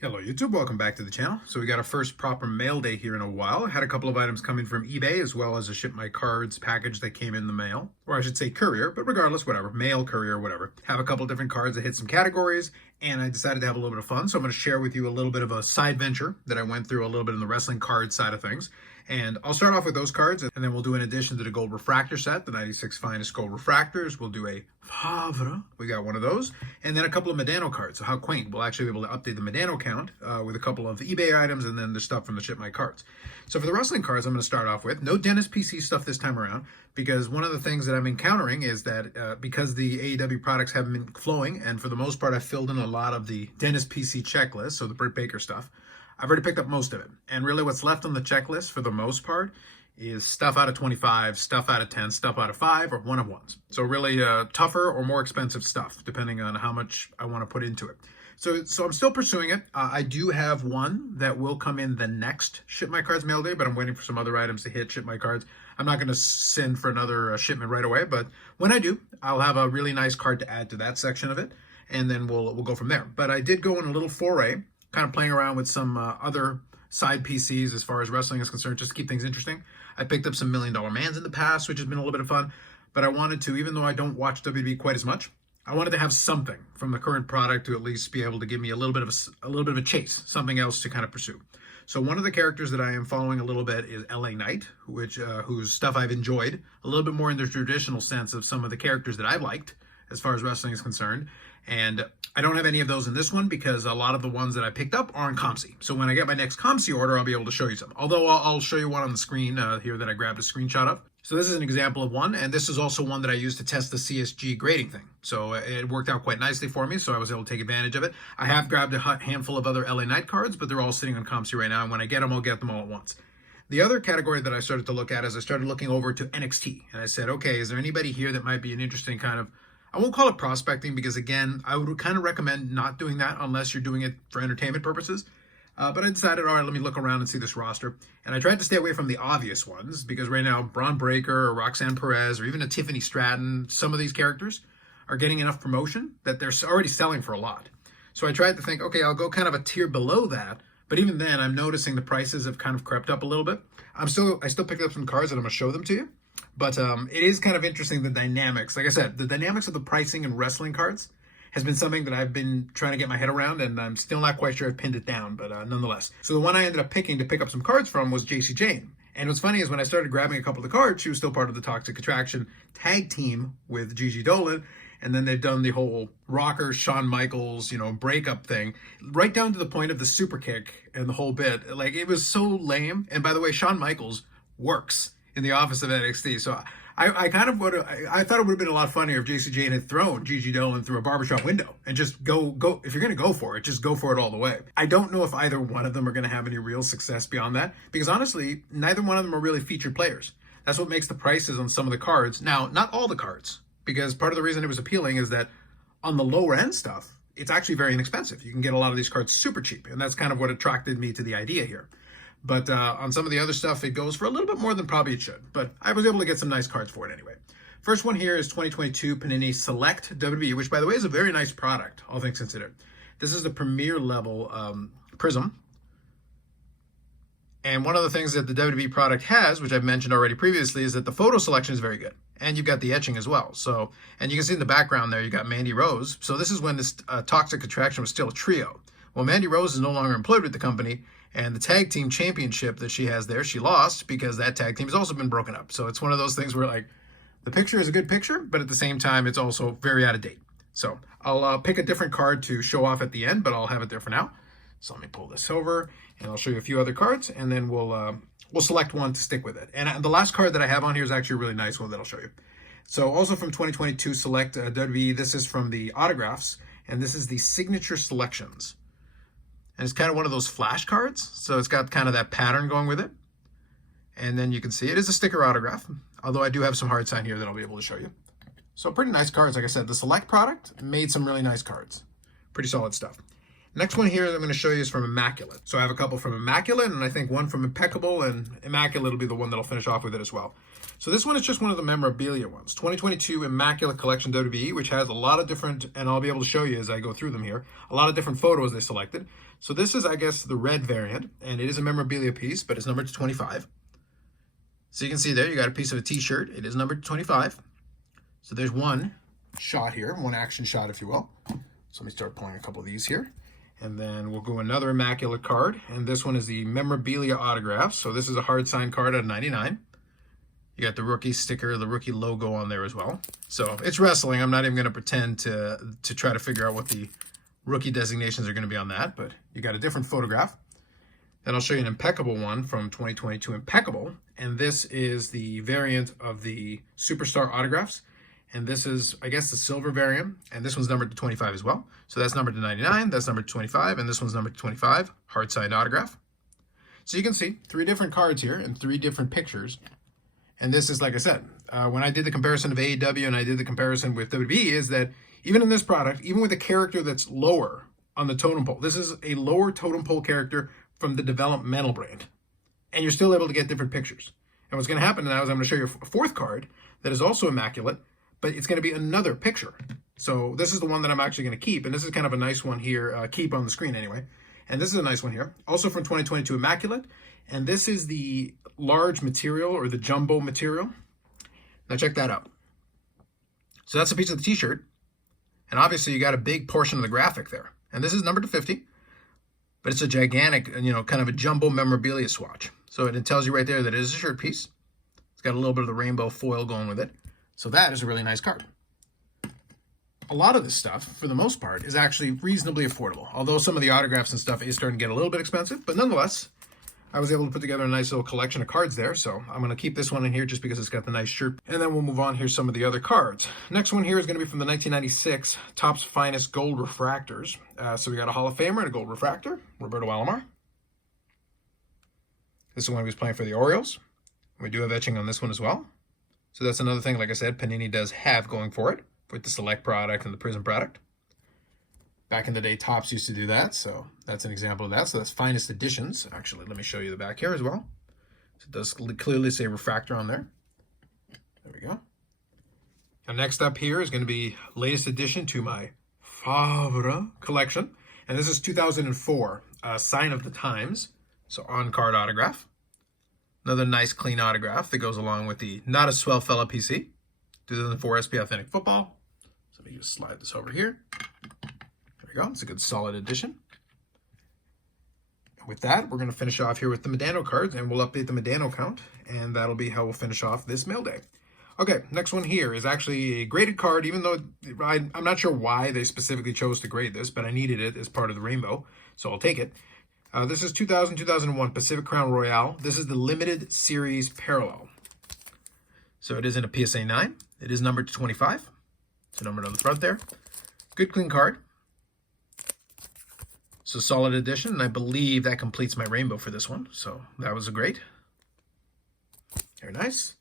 Hello YouTube, welcome back to the channel. So we got our first proper mail day here in a while. I had a couple of items coming from eBay as well as a ShipmyCards package that came in the mail. Or I should say courier, but regardless, whatever, mail, courier, whatever. Have a couple of different cards that hit some categories and I decided to have a little bit of fun. So I'm going to share with you a little bit of a side venture that I went through a little bit in the wrestling card side of things. And I'll start off with those cards and then we'll do an addition to the Gold Refractor set, the 96 Finest Gold Refractors. We'll do a Favre, we got one of those, and then a couple of Modano cards. So how quaint, we'll actually be able to update the Modano count with a couple of eBay items and then the stuff from the ShipmyCards. So for the wrestling cards, I'm going to start off with no Finest PC stuff this time around, because one of the things that I'm encountering is that because the AEW products haven't been flowing, and for the most part, I filled in a lot of the Finest PC checklist, so the Britt Baker stuff. I've already picked up most of it. And really what's left on the checklist for the most part is stuff out of 25, stuff out of 10, stuff out of 5, or one of ones. So really tougher or more expensive stuff, depending on how much I want to put into it. So I'm still pursuing it. I do have one that will come in the next ShipmyCards mail day, but I'm waiting for some other items to hit ShipmyCards. I'm not going to send for another shipment right away, but when I do, I'll have a really nice card to add to that section of it, and then we'll go from there. But I did go on a little foray, kind of playing around with some other side PCs as far as wrestling is concerned, just to keep things interesting. I picked up some $1 Million Mans in the past, which has been a little bit of fun, but I wanted to, even though I don't watch WWE quite as much, I wanted to have something from the current product to at least be able to give me a little bit of a chase, something else to kind of pursue. So one of the characters that I am following a little bit is LA Knight, whose stuff I've enjoyed a little bit more in the traditional sense of some of the characters that I've liked as far as wrestling is concerned. And I don't have any of those in this one because a lot of the ones that I picked up are in COMC. So when I get my next COMC order, I'll be able to show you some. Although I'll show you one on the screen here that I grabbed a screenshot of. So this is an example of one, and this is also one that I used to test the CSG grading thing. So it worked out quite nicely for me, so I was able to take advantage of it. I have grabbed a handful of other LA Knight cards, but they're all sitting on COMC right now, and when I get them, I'll get them all at once. The other category that I started to look at is I started looking over to NXT, and I said, okay, is there anybody here that might be an interesting kind of, I won't call it prospecting because, again, I would kind of recommend not doing that unless you're doing it for entertainment purposes. But I decided, all right, let me look around and see this roster. And I tried to stay away from the obvious ones because right now, Braun Breaker or Roxanne Perez or even a Tiffany Stratton, some of these characters are getting enough promotion that they're already selling for a lot. So I tried to think, okay, I'll go kind of a tier below that. But even then, I'm noticing the prices have kind of crept up a little bit. I still picked up some cards and I'm going to show them to you. But it is kind of interesting, the dynamics. Like I said, the dynamics of the pricing and wrestling cards has been something that I've been trying to get my head around, and I'm still not quite sure I've pinned it down, but nonetheless. So the one I ended up picking to pick up some cards from was Jacy Jayne. And what's funny is when I started grabbing a couple of the cards, she was still part of the Toxic Attraction tag team with Gigi Dolan, and then they've done the whole Rocker, Shawn Michaels, breakup thing, right down to the point of the super kick and the whole bit. Like, it was so lame. And by the way, Shawn Michaels works in the office of NXT. So I thought it would have been a lot funnier if Jacy Jayne had thrown Gigi Dolan through a barbershop window and just go. If you're going to go for it, just go for it all the way. I don't know if either one of them are going to have any real success beyond that because honestly, neither one of them are really featured players. That's what makes the prices on some of the cards. Now, not all the cards, because part of the reason it was appealing is that on the lower end stuff, it's actually very inexpensive. You can get a lot of these cards super cheap, and that's kind of what attracted me to the idea here. But on some of the other stuff, it goes for a little bit more than probably it should. But I was able to get some nice cards for it anyway. First one here is 2022 Panini Select WWE, which, by the way, is a very nice product, all things considered. This is the premier level Prism. And one of the things that the WWE product has, which I've mentioned already previously, is that the photo selection is very good. And you've got the etching as well. So, and you can see in the background there, you got Mandy Rose. So this is when this Toxic Attraction was still a trio. Well, Mandy Rose is no longer employed with the company, and the tag team championship that she has there, she lost because that tag team has also been broken up. So it's one of those things where, like, the picture is a good picture, but at the same time, it's also very out of date. So I'll pick a different card to show off at the end, but I'll have it there for now. So let me pull this over, and I'll show you a few other cards, and then we'll select one to stick with it. And the last card that I have on here is actually a really nice one that I'll show you. So also from 2022 Select WWE, this is from the autographs, and this is the Signature Selections. And it's kind of one of those flash cards. So it's got kind of that pattern going with it. And then you can see it is a sticker autograph, although I do have some hard sign here that I'll be able to show you. So pretty nice cards. Like I said, the Select product made some really nice cards. Pretty solid stuff. Next one here that I'm going to show you is from Immaculate. So I have a couple from Immaculate, and I think one from Impeccable, and Immaculate will be the one that'll finish off with it as well. So this one is just one of the memorabilia ones. 2022 Immaculate Collection WWE, which has a lot of different, and I'll be able to show you as I go through them here, a lot of different photos they selected. So this is, I guess, the red variant, and it is a memorabilia piece, but it's numbered to 25. So you can see there, you got a piece of a t-shirt. It is numbered to 25. So there's one shot here, one action shot, if you will. So let me start pulling a couple of these here. And then we'll go another Immaculate card. And this one is the memorabilia autograph. So this is a hard signed card out of 99. You got the rookie sticker, the rookie logo on there as well. So it's wrestling. I'm not even going to pretend to try to figure out what the rookie designations are going to be on that. But you got a different photograph. Then I'll show you an Impeccable one from 2022 Impeccable. And this is the variant of the Superstar autographs. And this is, I guess, the silver variant. And this one's numbered to 25 as well. So that's numbered to 99, that's numbered to 25, and this one's numbered to 25, hard signed autograph. So you can see 3 different cards here and 3 different pictures. And this is, like I said, when I did the comparison of AEW and I did the comparison with WWE, is that even in this product, even with a character that's lower on the totem pole, this is a lower totem pole character from the developmental brand. And you're still able to get different pictures. And what's going to happen now is I'm going to show you a 4th card that is also Immaculate, but it's going to be another picture. So this is the one that I'm actually going to keep, and this is kind of a nice one here, keep on the screen anyway. And this is a nice one here, also from 2022 Immaculate, and this is the large material, or the jumbo material. Now check that out. So that's a piece of the t-shirt, and obviously you got a big portion of the graphic there. And this is numbered to 50, but it's a gigantic, kind of a jumbo memorabilia swatch. So it tells you right there that it is a shirt piece. It's got a little bit of the rainbow foil going with it. So that is a really nice card. A lot of this stuff, for the most part, is actually reasonably affordable. Although some of the autographs and stuff is starting to get a little bit expensive. But nonetheless, I was able to put together a nice little collection of cards there. So I'm going to keep this one in here just because it's got the nice shirt. And then we'll move on. Here's some of the other cards. Next one here is going to be from the 1996 Topps Finest Gold Refractors. So we got a Hall of Famer and a Gold Refractor, Roberto Alomar. This is when he was playing for the Orioles. We do have etching on this one as well. So that's another thing, like I said, Panini does have going for it, with the Select product and the Prism product. Back in the day, Topps used to do that, so that's an example of that. So that's Finest Editions. Actually, let me show you the back here as well. So it does clearly say Refractor on there. There we go. Now next up here is going to be latest addition to my Favre collection. And this is 2004, Sign of the Times, so on-card autograph. Another nice clean autograph that goes along with the Not a Swell Fella PC, 2004 SP Authentic Football. So let me just slide this over here. There we go. It's a good solid addition. And with that, we're going to finish off here with the Modano cards, and we'll update the Modano count, and that'll be how we'll finish off this mail day. Okay, next one here is actually a graded card, even though I'm not sure why they specifically chose to grade this, but I needed it as part of the rainbow, so I'll take it. This is 2000-2001 Pacific Crown Royale. This is the limited series parallel. So it is in a PSA 9. It is numbered to 25. It's numbered on the front there. Good clean card. So solid addition, and I believe that completes my rainbow for this one. So that was a great. Very nice.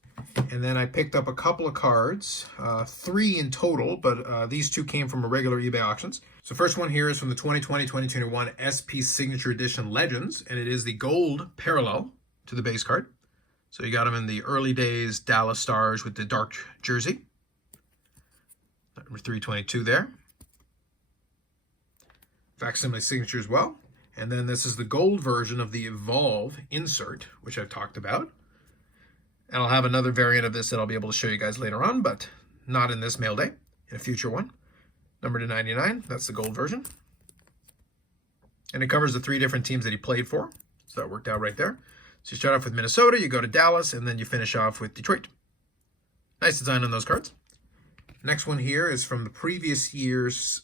And then I picked up a couple of cards, 3 in total, but these 2 came from a regular eBay auctions. So first one here is from the 2020-2021 SP Signature Edition Legends, and it is the gold parallel to the base card. So you got them in the early days Dallas Stars with the dark jersey. Number 322 there. Facsimile signature as well. And then this is the gold version of the Evolve insert, which I've talked about. And I'll have another variant of this that I'll be able to show you guys later on, but not in this mail day, in a future one. Number to 99, that's the gold version. And it covers the 3 different teams that he played for. So that worked out right there. So you start off with Minnesota, you go to Dallas, and then you finish off with Detroit. Nice design on those cards. Next one here is from the previous year's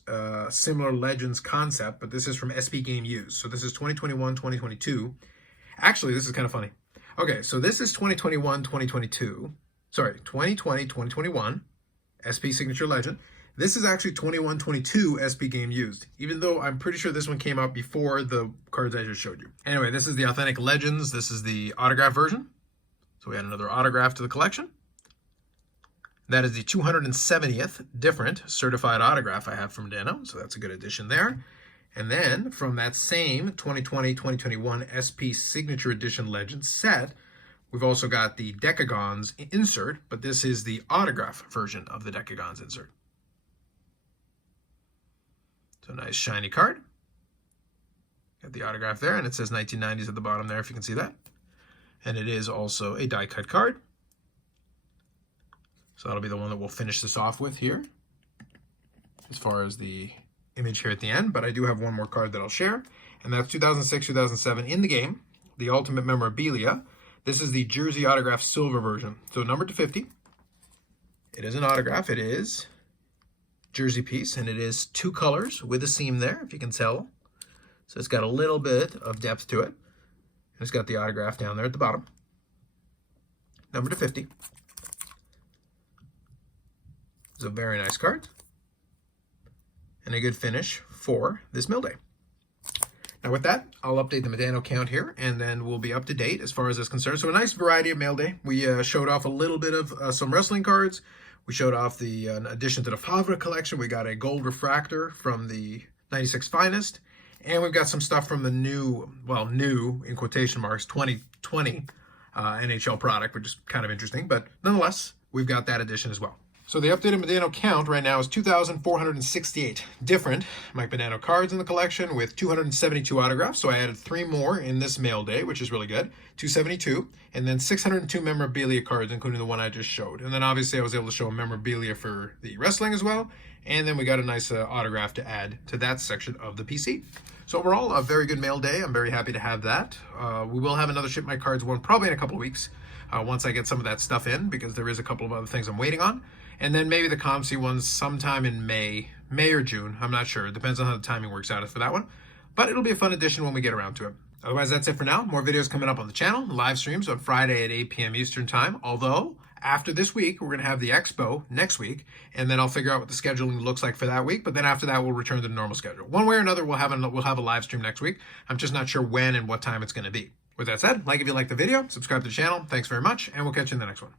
similar Legends concept, but this is from SP Game Used. So this is 2021-2022. Actually, this is kind of funny. Okay, so this is 2021-2022. Sorry, 2020-2021 SP Signature Legend. This is actually 21-22 SP Game Used, even though I'm pretty sure this one came out before the cards I just showed you. Anyway, this is the Authentic Legends. This is the autograph version. So we add another autograph to the collection. That is the 270th different certified autograph I have from Modano, so that's a good addition there. And then from that same 2020-2021 SP Signature Edition Legends set, we've also got the Decagons insert, but this is the autograph version of the Decagons insert. So nice shiny card. Got the autograph there, and it says 1990s at the bottom there, if you can see that. And it is also a die cut card. So that'll be the one that we'll finish this off with here, as far as the image here at the end. But I do have one more card that I'll share, and that's 2006-2007 in the game, the Ultimate Memorabilia. This is the Jersey Autograph Silver version. So numbered to 50. It is an autograph. It is jersey piece, and it is 2 colors with a seam there, if you can tell. So it's got a little bit of depth to it. And it's got the autograph down there at the bottom. Numbered to 50. It's a very nice card. And a good finish for this mill day. Now with that, I'll update the Modano count here, and then we'll be up to date as far as this is concerned. So a nice variety of mail day. We showed off a little bit of some wrestling cards. We showed off the addition to the Favre collection. We got a gold refractor from the 96 Finest. And we've got some stuff from the new, well, new, in quotation marks, 2020 NHL product, which is kind of interesting. But nonetheless, we've got that edition as well. So the updated Modano count right now is 2,468 different Mike Modano cards in the collection with 272 autographs. So I added 3 more in this mail day, which is really good. 272, and then 602 memorabilia cards, including the one I just showed. And then obviously I was able to show memorabilia for the wrestling as well. And then we got a nice autograph to add to that section of the PC. So overall, a very good mail day. I'm very happy to have that. We will have another Ship My Cards one probably in a couple of weeks once I get some of that stuff in, because there is a couple of other things I'm waiting on. And then maybe the ComC ones sometime in May or June. I'm not sure. It depends on how the timing works out for that one. But it'll be a fun addition when we get around to it. Otherwise, that's it for now. More videos coming up on the channel. Live streams on Friday at 8 p.m. Eastern time. Although, after this week, we're going to have the Expo next week. And then I'll figure out what the scheduling looks like for that week. But then after that, we'll return to the normal schedule. One way or another, we'll have a live stream next week. I'm just not sure when and what time it's going to be. With that said, if you like the video, subscribe to the channel. Thanks very much, and we'll catch you in the next one.